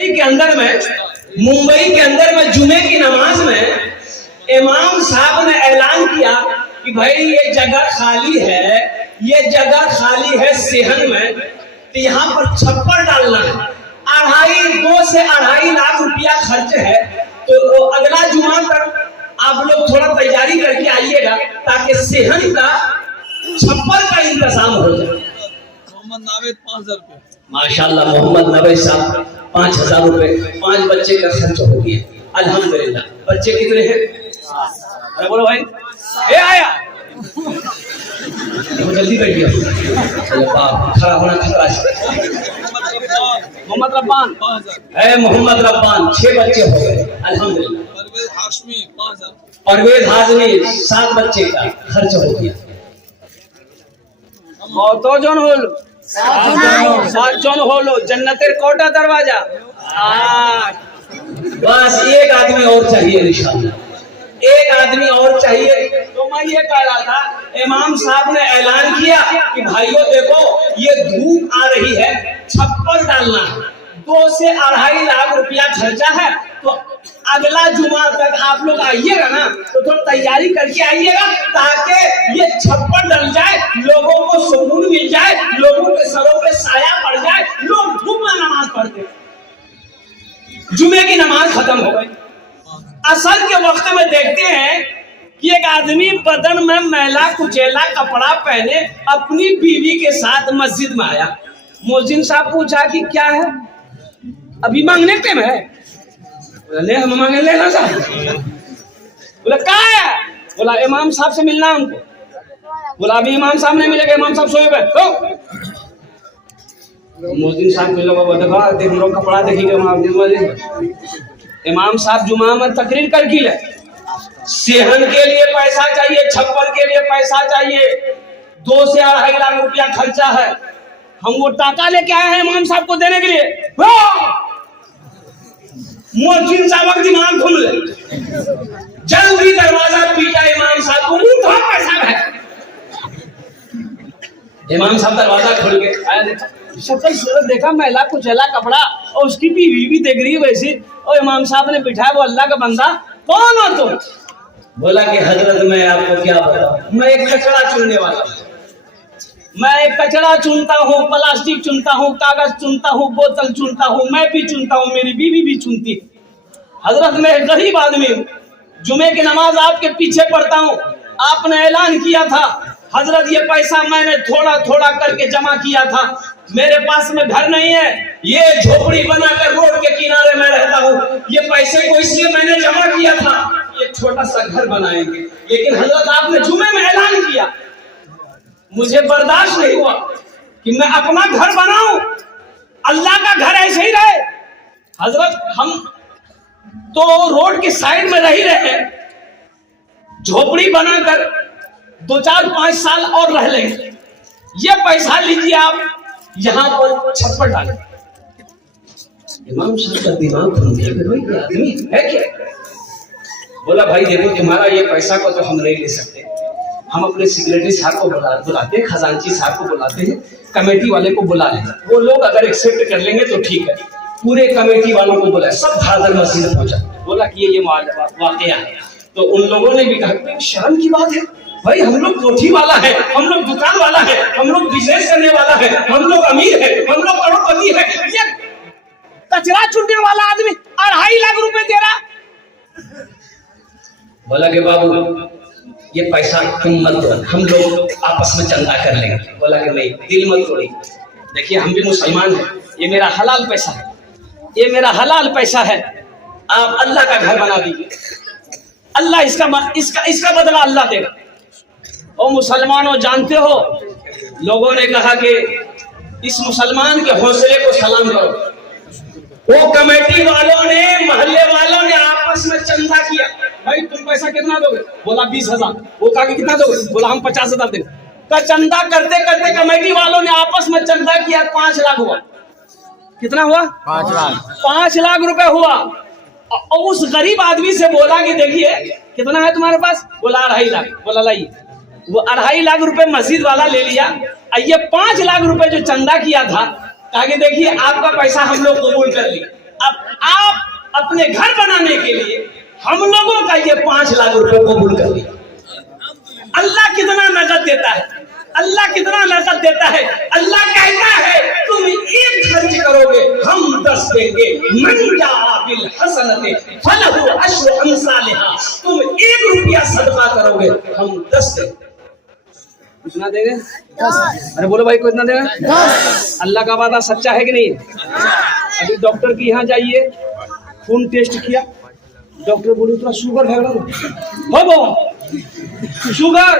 मुंबई के अंदर में जुमे की नमाज में इमाम साहब ने ऐलान किया कि भाई ये जगह खाली है सेहन में, तो यहाँ पर छप्पर डालना है। 2 से 2.5 लाख रुपया खर्च है। तो अगला जुमा तक आप लोग थोड़ा तैयारी करके आइएगा ताकि सेहन का छप्पर का इंतजाम हो जाए। मोहम्मद नावेद 5000 रुपये। माशाल्लाह मोहम्मद नवेद साहब 5000 रुपए, 5 बच्चे का खर्च हो गया। अल्हम्दुलिल्लाह। बच्चे कितने हैं? अरे बोलो भाई, ए आया जल्दी बैठिए। खड़ा होना खतरा है। मोहम्मद रब्बान 6 बच्चे हो गए। अल्हम्दुलिल्लाह। परवेज हाशमी 5000। परवेज हाशमी 7 बच्चे का खर्च हो गया। सात जन होलो जन्नतेर कोटा दरवाजा। बस एक आदमी और चाहिए इंशाअल्लाह, एक आदमी और चाहिए। तो मैं ये कह रहा था, इमाम साहब ने ऐलान किया कि भाइयों देखो ये धूप आ रही है, छप्पर डालना है, 2 से 2.5 लाख रुपया खर्चा है। तो अगला जुमा तक आप लोग आइएगा ना, तो थोड़ा तैयारी करके आइएगा ताकि ये छप्पर डल जाए, लोगों को सुकून मिल जाए, लोगों के सरों पे साया पड़ जाए, लोग धूप में नमाज पढ़ते। जुमे की नमाज खत्म हो गई। असर के वक्त में देखते हैं कि एक आदमी बदन में मैला कुचैला कपड़ा पहने अपनी बीवी के साथ मस्जिद में आया। मुअज्जिन साहब पूछा कि क्या है, अभी मांगने टाइम है? बोला हम मांगे लेना साहब। बोला कहाँ है? बोला इमाम साहब से मिलना हमको। बोला अभी इमाम साहब नहीं मिलेगा, इमाम साहब सोए हुए। तो मुअज्जिन साहब को देख लो कपड़ा देखेंगे। इमाम साहब जुमा में तकरीर कर की ले, सेहन के लिए पैसा चाहिए, छप्पर के लिए पैसा चाहिए, 2 से 2.5 लाख रुपया खर्चा है। हम वो टाका लेके आए हैं इमाम साहब को देने के लिए। मुअज्जिन साहब का दिमाग घूम ले, जल्दी दरवाजा पीटा इमाम साहब को, उठा पैसा है। इमाम साहब दरवाजा खोल के आया, शक्ल सूरत देखा, मैला कुचैला कपड़ा, और उसकी बीवी भी देख रही है वैसे। और इमाम साहब ने बिठाया, वो अल्लाह का बंदा कौन हो तुम? बोला कि हजरत मैं आपको क्या बताऊं, मैं एक कचरा चुनने वाला हूं। मैं एक कचरा चुनता हूँ, प्लास्टिक चुनता हूँ, कागज चुनता हूँ, बोतल चुनता हूँ, मैं भी चुनता हूँ, मेरी बीवी भी चुनती। हजरत मैं एक गरीब आदमी हूँ, जुमे की नमाज आपके पीछे पढ़ता हूँ। आपने ऐलान किया था हजरत ये पैसा मैंने थोड़ा थोड़ा करके जमा किया था, मेरे पास में घर नहीं है, ये झोपड़ी बनाकर रोड के किनारे में रहता हूँ, ये पैसे को इसलिए मैंने जमा किया था ये छोटा सा घर बनाएंगे। लेकिन हजरत आपने जुमे में ऐलान किया, मुझे बर्दाश्त नहीं हुआ कि मैं अपना घर बनाऊं, अल्लाह का घर ऐसे ही रहे। हजरत हम तो रोड के साइड में रह रहे, झोपड़ी बनाकर 2-4-5 साल और रह लेंगे, ये पैसा लीजिए आप यहाँ पर छप्पर डालें। इमाम साहब का दिमाग घूम गया, भाई आदमी है क्या? बोला भाई देखो तुम्हारा ये पैसा को तो हम नहीं ले सकते, हम अपने सेक्रेटरी साहब को बुलाते हैं, खजांची साहब को बुलाते हैं, कमेटी वाले को बुला लें, वो लोग अगर एक्सेप्ट कर लेंगे तो ठीक है। पूरे कमेटी वालों को बुलाया, सब धादर मस्जिद पहुंचा। बोला कि ये वाकया है। तो उन लोगों ने भी कहा शर्म की बात है भाई, हम लोग कोठी वाला है, हम लोग दुकान वाला है, हम लोग बिजनेस करने वाला है, हम लोग अमीर है, हम लोग करोड़पति है, ये कचरा चुनने वाला आदमी 2.5 लाख रुपए दे रहा। बोला कि बाबू ये पैसा तुम मत दो, हम लोग आपस में चंदा कर लेंगे। बोला कि नहीं, दिल मत तोड़िए, देखिए हम भी मुसलमान हैं, ये मेरा हलाल पैसा है, ये मेरा हलाल पैसा है, आप अल्लाह का घर बना दीजिए, अल्लाह इसका बदला अल्लाह देगा। और मुसलमानों जानते हो, लोगों ने कहा कि इस मुसलमान के हौसले को सलाम करो। वो कमेटी वालों ने, मोहल्ले वालों ने आपस में चंदा किया, भाई तुम पैसा कितना दोगे? बोला 20,000। वो कहा कि कितना दोगे? बोला हम 50,000 देंगे। का चंदा करते करते कमेटी वालों ने आपस में चंदा किया, 5 लाख हुआ। कितना हुआ? 5 लाख। 5 लाख रुपए हुआ। और उस गरीब आदमी से बोला कि देखिए कितना है तुम्हारे पास? बोला 2.5 लाख। बोला लाइए, वो 2.5 लाख रुपए मस्जिद वाला ले लिया। ये 5 लाख रुपए जो चंदा किया था, कहा कि देखिए आपका पैसा हम लोग कबूल कर लिया, अब अपने घर बनाने के लिए हम लोगों का ये 5 लाख रुपए कबूल कर लिया। अल्लाह कितना नगद देता है, अल्लाह कितना नगद देता है। अल्लाह कहता है तुम एक खर्च करोगे हम 10 देंगे। मन जाअ बिल हसनति फलहु अश्रु अमसालिहा। तुम 1 रुपया सदका करोगे हम 10 देंगे। कितना देंगे? 10। अरे बोलो भाई कितना देंगे? 10। अल्लाह का वादा सच्चा है कि नहीं? अभी डॉक्टर के यहाँ जाइए, खून टेस्ट किया, डॉक्टर बोले थोड़ा शुगर है हो वो शुगर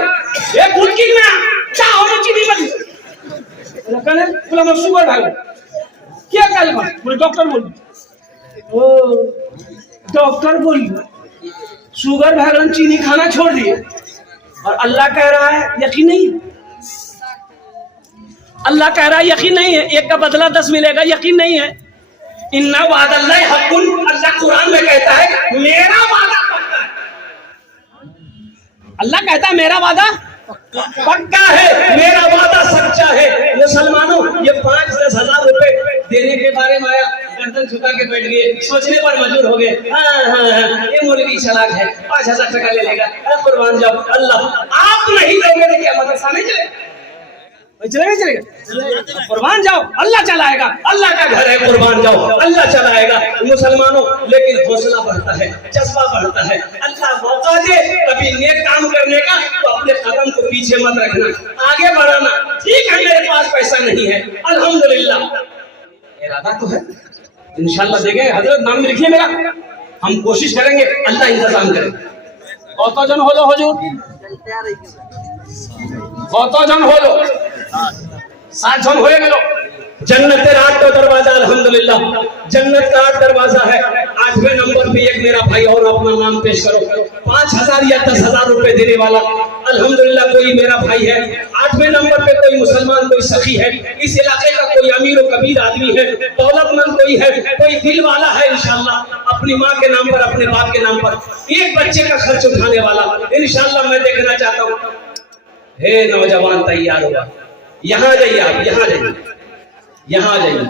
ये खून की ना चाहो में चीनी बनी कहने बोला मैं शुगर है क्या कल बोले डॉक्टर बोले ओ डॉक्टर बोल शुगर भगवान चीनी खाना छोड़ दिए और अल्लाह कह रहा है यकीन नहीं, अल्लाह कह रहा है यकीन नहीं है, 1 का बदला 10 मिलेगा, यकीन नहीं है। इन्ना वादल्लाहि हक़्क़ुन, अल्लाह कुरान में कहता है मेरा वादा पक्का है। अल्लाह कहता है मेरा वादा पक्का है, मेरा वादा सच्चा है। मुसलमानों ये 5-10 हजार रुपए देने के बारे में आया, गर्दन झुका के बैठ गए, सोचने पर मजबूर हो गए। हाँ, ये मौलवी चालाक है, 5000 टका ले लेगा, अरे कुर्बान जाओ। अल्लाह आप नहीं दोगे तो क्या मदरसा नहीं चलेगा? चलेगा कुर्बान जाओ, अल्लाह चलाएगा, अल्लाह का घर है, कुर्बान जाओ, अल्लाह चलाएगा। मुसलमानों लेकिन हौसला बढ़ता है, जज्बा बढ़ता है। अल्लाह मौका दे कभी नेक काम करने का तो अपने कदम को पीछे मत रखना, आगे बढ़ाना। ठीक है मेरे पास पैसा नहीं है, अल्हम्दुलिल्लाह इरादा तो है, इंशाल्लाह देंगे। हजरत नाम लिखिए मेरा, हम कोशिश करेंगे, अल्लाह इंतजाम करे। कौतो जन होलो हुजूर, कौतो जन होलो 7 जन होए गेलो। जन्नत 8 दरवाजा, अल्हम्दुलिल्लाह जन्नत का 8 दरवाजा है। 8वें नंबर पे एक मेरा भाई और अपना नाम पेश करो, 5000 या 10,000 रुपए देने वाला, अल्हम्दुलिल्लाह कोई मेरा भाई है। 8वें नंबर पे कोई मुसलमान, कोई सखी है, इस इलाके का कोई अमीर और कबीर आदमी है, दौलतमंद कोई है, कोई दिल वाला है, इंशाल्लाह अपनी माँ के नाम पर, अपने बाप के नाम पर एक बच्चे का खर्च उठाने वाला, इंशाल्लाह मैं देखना चाहता हूँ। हे नौजवान तैयार होगा, यहाँ जाइए, आप यहाँ जाइए, यहाँ जाइए।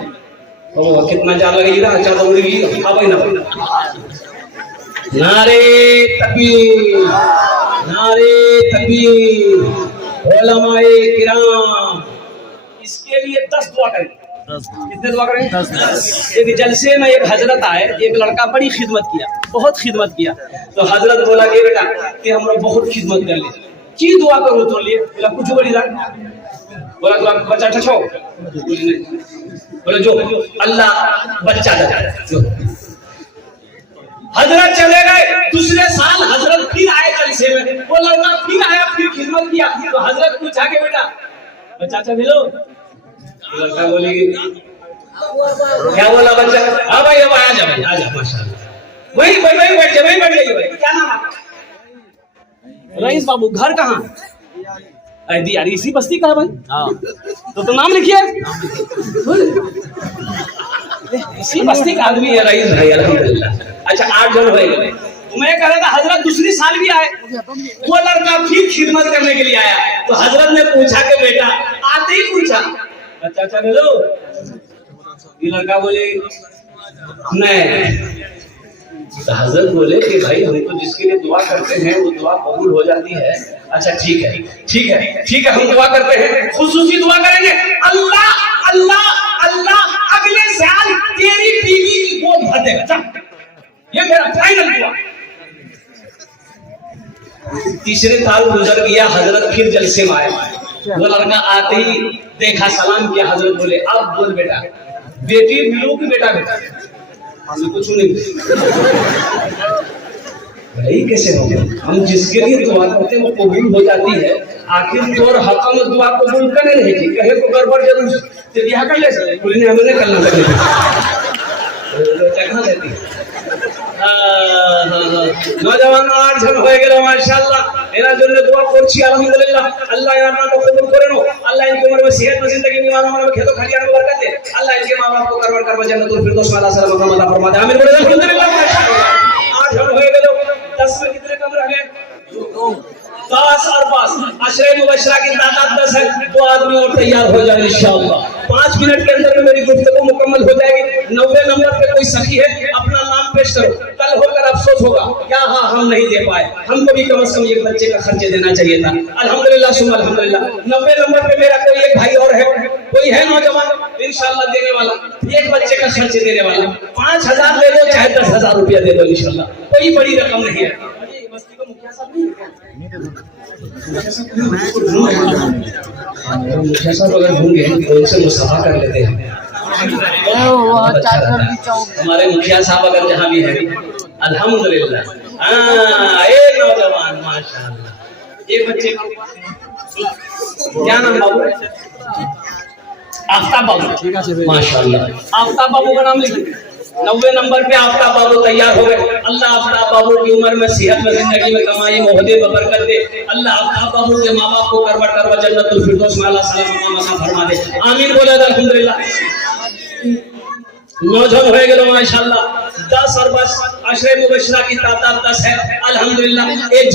ओ कितना जा लगी रहा चादर उड़ेगी अब ना। नारे तकबीर, नारे तकबीर, उलमाए किराम। इसके लिए 10 दुआ करें। कितने दुआ करें? 10। एक जलसे में एक हजरत आए, एक लड़का बड़ी खिदमत किया, बहुत खिदमत किया, तो हजरत बोला कि बेटा कि हमरा बहुत खिदमत कर ले, की दुआ करो तो लिए? बोला कुछ बड़ी जा, बोला तो बच्चा ठछो, बोले जो अल्लाह बच्चा दे जो। हजरत चले गए, दूसरे साल हजरत फिर आए जलसे में, वो लड़का फिर आया, फिर खिदमत किया, तो हजरत पूछा के बेटा बच्चा मिलो? लड़का बोलेगी क्या बोला बच्चा? हाँ भाई अब आ जा भाई, आ जा माशाल्लाह, वही बैठ जा, वही बैठ जाइए भाई। क्या नाम है? रईस बाबू। घर कहाँ? यार इसी बस्ती का है भाई। हाँ तो नाम लिखिए, इसी बस्ती का आदमी है रईस भाई, अल्हम्दुलिल्लाह। अच्छा 8 जन हो गए। मैं कह रहा था हजरत दूसरी साल भी आए, वो लड़का फिर खिदमत करने के लिए आया, तो हजरत ने पूछा कि बेटा, आते ही पूछा चाचा मिलो? ये लड़का बोले नहीं। तो हजरत बोले कि भाई हम तो जिसके लिए दुआ करते हैं वो दुआ कबूल हो जाती है। अच्छा ठीक है, ठीक है, ठीक है, हम दुआ करते हैं, खुसूसी दुआ करेंगे। अल्लाह अल्लाह अल्लाह अगले साल तेरी बीवी की गोद भर देगा, ये मेरा फाइनल दुआ। तीसरे साल गुजर गया, हजरत फिर जलसे में आए, वो लड़का आते ही देखा, सलाम किया, हजरत बोले अब बोल बेटा, बेटी मिलो कि बेटा? बेटा हमें कुछ नहीं भाई, कैसे हो? हम जिसके लिए दुआ करते हैं वो कबूल हो जाती है। आखिर तोर हक़ में दुआ कबूल करे रहेगी, कहे को गड़बड़ जरूर से बियाह कर ले सके, बोलने हमें नहीं करना चाहिए, जगह देती है। नौजवान 8 जन हो गए माशाल्लाह, एना जन्ने दुआ करছি আলহামদুলিল্লাহ। আল্লাহ এনার নাম কবুল করে নো, আল্লাহ इनकी उम्र में सेहत में जिंदगी में आराम में खेतों खलियान में बरकत दे, अल्लाह इनके मां-बाप को करवर कर जन्नतुल फिरदौस वाला सलाम अता फरमा दे, आमीन बोले अल्हम्दुलिल्लाह माशाल्लाह। 8 जन हो गए, 10 में कितने कम रह गए? 10 और 5 अशरे मुबशरा की तादाद 10 है। 2 आदमी और तैयार हो जाए इंशाअल्लाह। 5 मिनट के अंदर में मेरी गुफ्तगू मुकम्मल हो जाएगी। 90 नंबर पे कोई सखी है, अपना नाम पेश करो, कल होकर अफसोस होगा क्या हाँ हम नहीं दे पाए, हमको भी कम से कम एक बच्चे का खर्चे देना चाहिए था। अल्हम्दुलिल्लाह सुम्मा अल्हम्दुलिल्लाह। 90 नंबर पे मेरा कोई एक भाई और है, कोई है नौजवान इंशाल्लाह देने वाला, एक बच्चे का खर्चे देने वाला। 5000 दे दो चाहे 10,000 रुपया दे दो इंशाल्लाह, कोई बड़ी रकम नहीं है। बस्ती का मुखिया साहब नहीं है, मुखिया साहब अगर होंगे तो उनसे मुसाफा कर लेते हैं। हमारे मुखिया साहब अगर जहाँ भी है अल्हम्दुलिल्लाह। एक नौजवान माशाअल्लाह, एक बच्चे क्या नाम बाबू? आफ्ताब बाबू माशाअल्लाह। आफ्ताब बाबू का नाम लिखिए। 90 नंबर पे आफ्ताब बाबू तैयार हो गए। अल्लाह आफ्ताब बाबू की उम्र में, सेहत में, जिंदगी में कमाई मोहदे बरकत दे। अल्लाह आफ्ताब बाबू के माँ बाप को करवट करवट जन्नतुल फिरदौस में अल्लाह सलाम फरमा दे। आमीन बोले अल्हम्दुलिल्लाह। नौजवान हो गए माशाअल्लाह। 10 और बस अशरे मुबशरा की तादाद 10 है अल्हम्दुलिल्लाह। एक